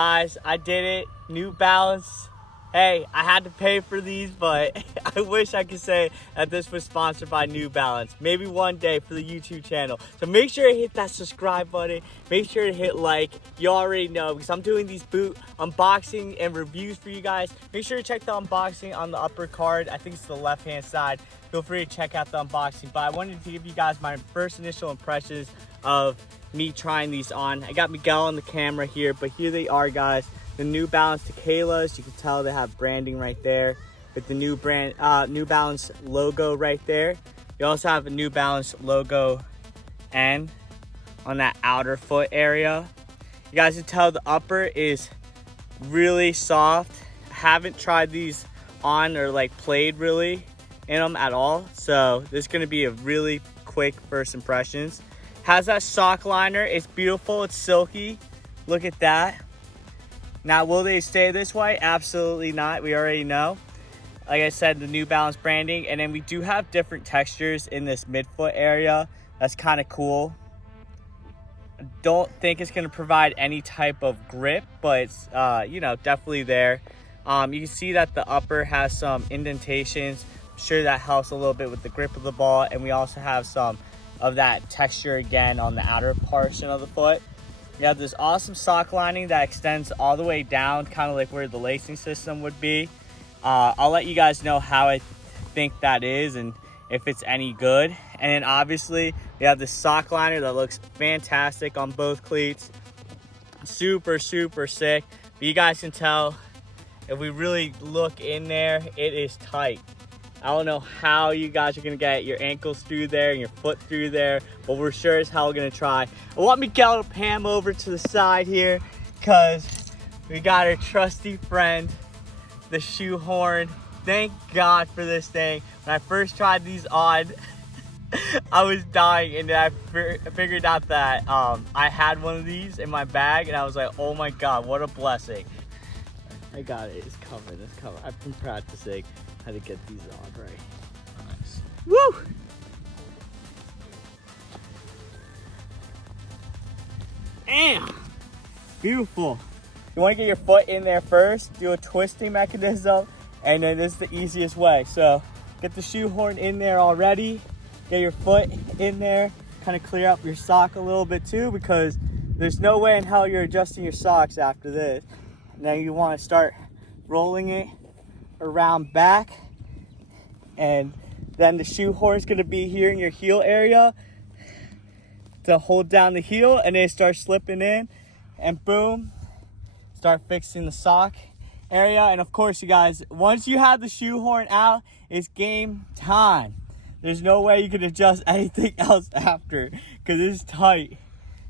guys, I did it. New Balance. Hey, I had to pay for these, but I wish I could say that this was sponsored by New Balance. Maybe one day for the YouTube channel. So make sure to hit that subscribe button. Make sure to hit like. You already know, because I'm doing these boot unboxing and reviews for you guys. Make sure to check the unboxing on the upper card. I think it's the left-hand side. Feel free to check out the unboxing. But I wanted to give you guys my first initial impressions of me trying these on. I got Miguel on the camera here, but here they are, guys. The New Balance Tekelas. You can tell they have branding right there with the New Balance logo right there. You also have a New Balance logo N on that outer foot area. You guys can tell the upper is really soft. I haven't tried these on or like played really in them at all, so this is going to be a really quick first impressions. Has that sock liner. It's beautiful. It's silky. Look at that. Now, will they stay this way? Absolutely not. We already know. Like I said, the New Balance branding. And then we do have different textures in this midfoot area. That's kind of cool. I don't think it's going to provide any type of grip, but it's, you know, definitely there. You can see that the upper has some indentations. I'm sure that helps a little bit with the grip of the ball. And we also have some of that texture again on the outer portion of the foot. You have this awesome sock lining that extends all the way down, kind of like where the lacing system would be. I'll let you guys know how I think that is and if it's any good. And then obviously we have this sock liner that looks fantastic on both cleats. Super, super sick. But you guys can tell if we really look in there, it is tight. I don't know how you guys are going to get your ankles through there and your foot through there, but we're sure as hell going to try. I want Miguel to pan over to the side here because we got our trusty friend, the shoehorn. Thank God for this thing. When I first tried these on, I was dying, and then I figured out that I had one of these in my bag, and I was like, oh my God, what a blessing. I got it. It's covered. It's covered. I've been practicing how to get these on right. Nice. Woo! Damn! Beautiful. You want to get your foot in there first, do a twisting mechanism, and then this is the easiest way. So get the shoehorn in there already. Get your foot in there. Kind of clear up your sock a little bit too, because there's no way in hell you're adjusting your socks after this. Now you want to start rolling it around back, and then the shoehorn is going to be here in your heel area to hold down the heel, and then start slipping in, and boom, start fixing the sock area. And of course, you guys, once you have the shoehorn out, it's game time. There's no way you can adjust anything else after, because it's tight.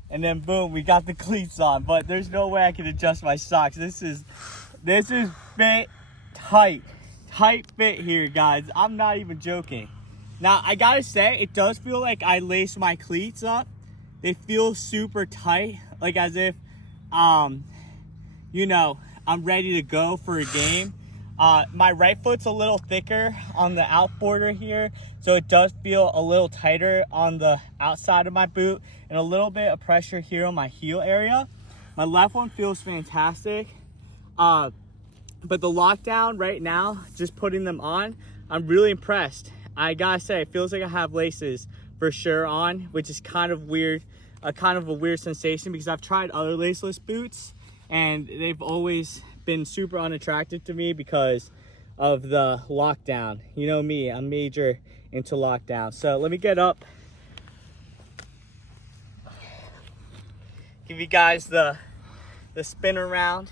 And then boom, we got the cleats on, but there's no way I can adjust my socks. This is fit tight fit here, guys. I'm not even joking. Now, I gotta say, it does feel like I laced my cleats up. They feel super tight, like as if, you know, I'm ready to go for a game. My right foot's a little thicker on the out border here, so it does feel a little tighter on the outside of my boot, and a little bit of pressure here on my heel area. My left one feels fantastic. But the lockdown right now, just putting them on, I'm really impressed. I gotta say, it feels like I have laces for sure on, which is kind of weird, kind of a weird sensation, because I've tried other laceless boots and they've always been super unattractive to me because of the lockdown. You know me, I'm major into lockdown. So let me get up, give you guys the spin around.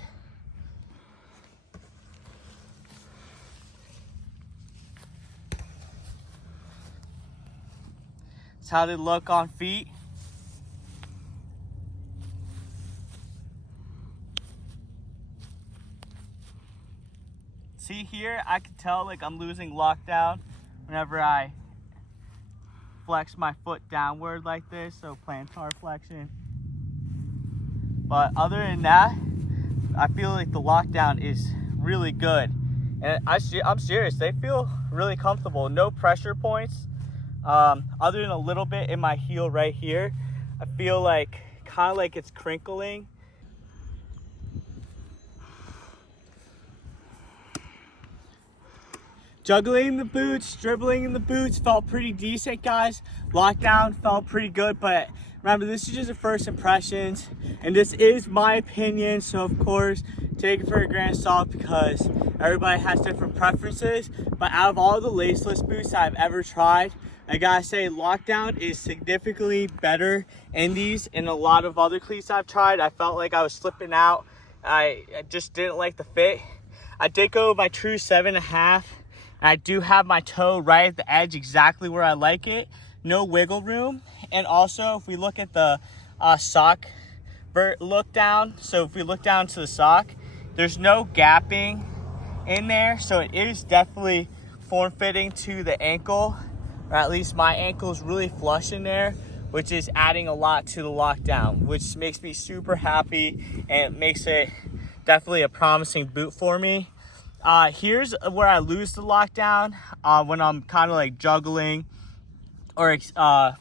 It's how they look on feet. See here, I can tell like I'm losing lockdown whenever I flex my foot downward like this, so plantar flexion. But other than that, I feel like the lockdown is really good. And I'm serious, they feel really comfortable. No pressure points. Other than a little bit in my heel right here, I feel like kind of like it's crinkling. juggling the boots, dribbling in the boots felt pretty decent, guys. Lockdown felt pretty good, but remember, this is just the first impressions, and this is my opinion, so of course, take it for a grain of salt because everybody has different preferences. But out of all the laceless boots I've ever tried, I gotta say Lockdown is significantly better in these. In a lot of other cleats I've tried, I felt like I was slipping out. I just didn't like the fit. I did go with my true 7.5. I do have my toe right at the edge, exactly where I like it. No wiggle room. And also, if we look at the sock look down, so if we look down to the sock, there's no gapping in there, so it is definitely form-fitting to the ankle, or at least my ankle is really flush in there, which is adding a lot to the lockdown, which makes me super happy, and it makes it definitely a promising boot for me. Here's where I lose the lockdown, when I'm kind of like juggling or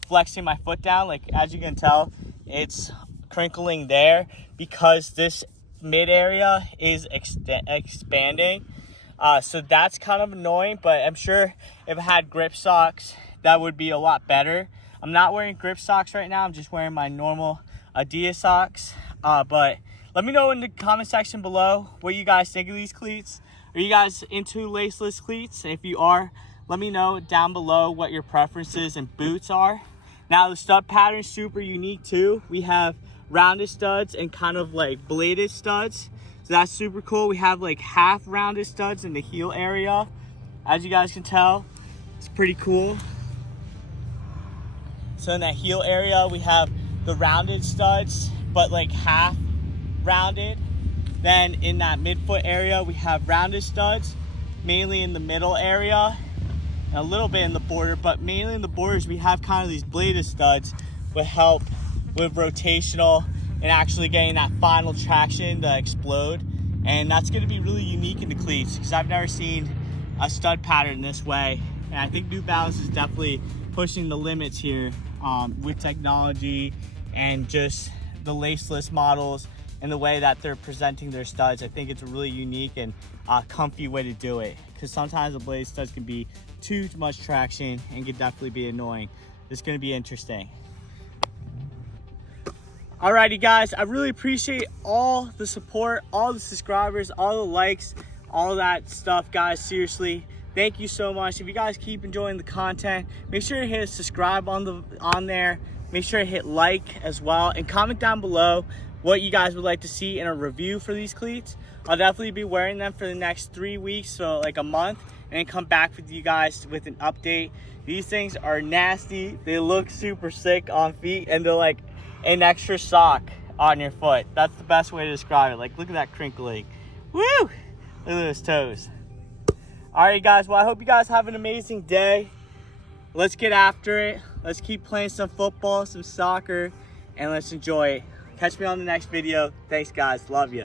flexing my foot down. Like, as you can tell, it's crinkling there because this mid area is expanding. So that's kind of annoying, but I'm sure if I had grip socks, that would be a lot better. I'm not wearing grip socks right now. I'm just wearing my normal Adidas socks. But let me know in the comment section below what you guys think of these cleats. Are you guys into laceless cleats? If you are, let me know down below what your preferences and boots are. Now, the stud pattern is super unique too. We have rounded studs and kind of like bladed studs. So that's super cool. We have like half rounded studs in the heel area. As you guys can tell, it's pretty cool. So in that heel area, we have the rounded studs, but like half rounded. Then in that midfoot area, we have rounded studs, mainly in the middle area, and a little bit in the border, but mainly in the borders, we have kind of these bladed studs with help with rotational and actually getting that final traction to explode. And that's going to be really unique in the cleats because I've never seen a stud pattern this way. And I think New Balance is definitely pushing the limits here with technology and just the laceless models and the way that they're presenting their studs. I think it's a really unique and comfy way to do it, because sometimes the blade studs can be too much traction and can definitely be annoying. It's going to be interesting. Alrighty guys, I really appreciate all the support, all the subscribers, all the likes, all that stuff, guys. Seriously, thank you so much. If you guys keep enjoying the content, make sure to hit subscribe on there. Make sure to hit like as well, and comment down below what you guys would like to see in a review for these cleats. I'll definitely be wearing them for the next 3 weeks, so like a month, and then come back with you guys with an update. These things are nasty. They look super sick on feet, and they're like an extra sock on your foot. That's the best way to describe it. Like, look at that crinkling. Woo! Look at those toes. Alright guys, well, I hope you guys have an amazing day. Let's get after it. Let's keep playing some football, some soccer, and let's enjoy it. Catch me on the next video. Thanks guys, love you.